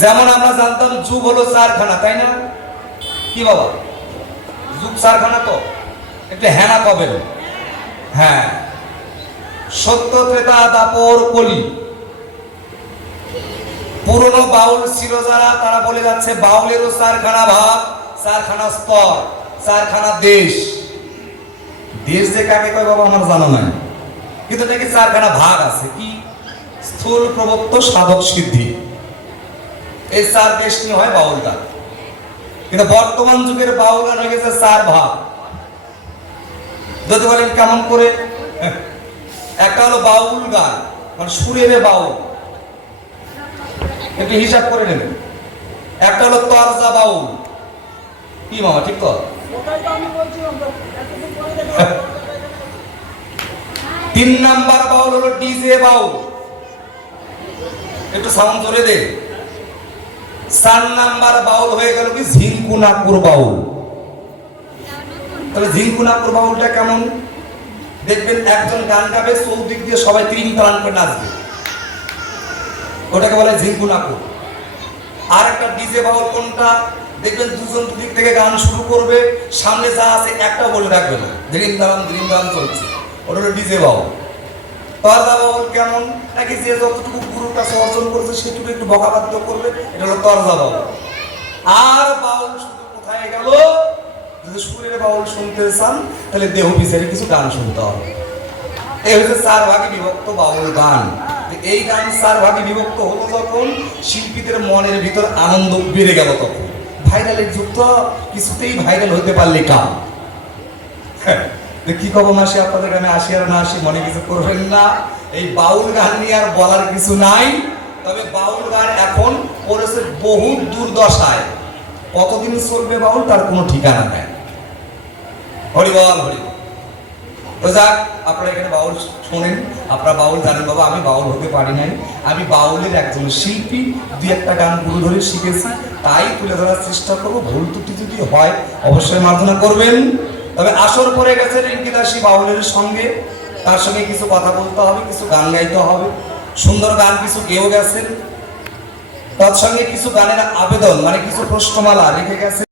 যেমন আমরা জানতাম যুগ হলো চারখানা, তাই না? কি বাবা, যুগ চারখানা তো একটু হ্যানা পাবেন। হ্যাঁ, সত্য, ত্রেতা, দাপর, কলি। পুরনো বাউল ছিল যারা, তারা বলে যাচ্ছে বাউলেরও চারখানা ভাগ, চারখানা স্তর, চারখানা দেশ। দেশ যে কাকে কয় বাবা আমার জানা নাই, কিন্তু নাকি চারখানা ভাগ আছে। কি? স্থূল, প্রবক্ত, সাধক, সিদ্ধি। এই চার দেশ নিয়ে হয় বাউল গান। কিন্তু বর্তমান যুগের বাউল গান হয়ে গেছে চার ভাগ। যদি বলেন কেমন করে, একটা হলো বাউল গান মানে সুরের বাউল, একটু হিসাব করে নেবেন। একটা হলো তরজা বাউল। কি মামা, ঠিক তো? তিন নাম্বার বাউল হলো ডিজে বাউল, একটু সাউন্ড জোরে দে। চার নাম্বার বাউল হয়ে গেল কি ঝিঙ্কুনাকুর বাউল। তাহলে ঝিঙ্কুনাকুর বাউলটা কেমন দেখবেন, একজন গান গাবে, চৌদিক দিয়ে সবাই তিন তালান করে নাচবে, ওটাকে বলে ঝিঙ্কুনাকুর। আর একটা ডিজে বাউল কোনটা দেখবেন, দুজন দিক থেকে গান শুরু করবে, সামনে যা আছে একটা বলে রাখবে না, ধীরিম দাম চলছে, ওটা হলো ডিজে বাউল। তরজা বাউল কেমন, নাকি যে যতটুকু গুরুর কাছে অর্জন করেছে সেটুকু একটু বকাবাদ্য করবে, এটা হলো তরজা বাউল। আর বাউল শুধু কোথায় গেল, যদি সুরের বাউল শুনতে চান তাহলে দেহ বিচারে কিছু গান শুনতে হবে। এই হচ্ছে চার ভাগে বিভক্ত বাউল গান। এই গান চার ভাগে বিভক্ত হলো যখন শিল্পীদের মনের ভিতর আনন্দ বেড়ে গেল, তখন ভাইরালের যুগ তো, কিছুতেই ভাইরাল হতে পারলে কাম। কি কব মাসে আপনাদের গ্রামে আসি আর না আসি মনে কিছু করবেন না, এই বাউল গান নিয়ে আর বলার কিছু নাই। তবে বাউল গান এখন পড়েছে বহু দুর্দশায়, কতদিন চলবে বাউল তার কোনো ঠিকানা নেই। হরিবল হরিবল। তো যাক, আপনারা এখানে বাউল শোনেন, আপনারা বাউল জানেন। বাবা আমি বাউল হতে পারি নাই, আমি বাউলের একজন শিল্পী, দুই একটা গান গুরু ধরে শিখেছি, তাই তুলে ধরার চেষ্টা করবো। ভুল ত্রুটি যদি হয় অবশ্যই মার্জনা করবেন। তবে আসর পরে গেছে রিঙ্কি দাসী বাউলের সঙ্গে, তার সঙ্গে কিছু কথা বলতে হবে, কিছু গান গাইতে হবে। সুন্দর গান কিছু গেয়েও গেছেন, তৎসঙ্গে কিছু গানের আবেদন মানে কিছু প্রশ্নমালা রেখে গেছে।